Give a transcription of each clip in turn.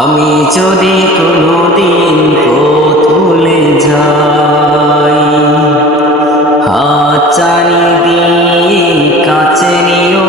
আমি যদি কোনোদিন তুলে যাই হাত চানি দিয়ে কাছে নিও।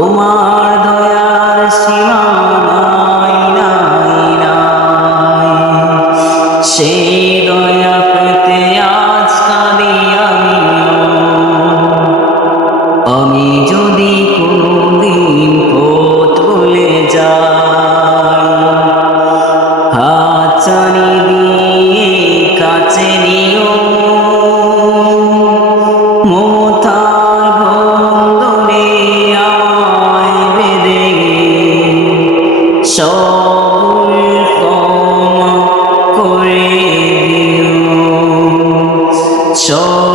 তোমার চল ক্ষমা করে দিও।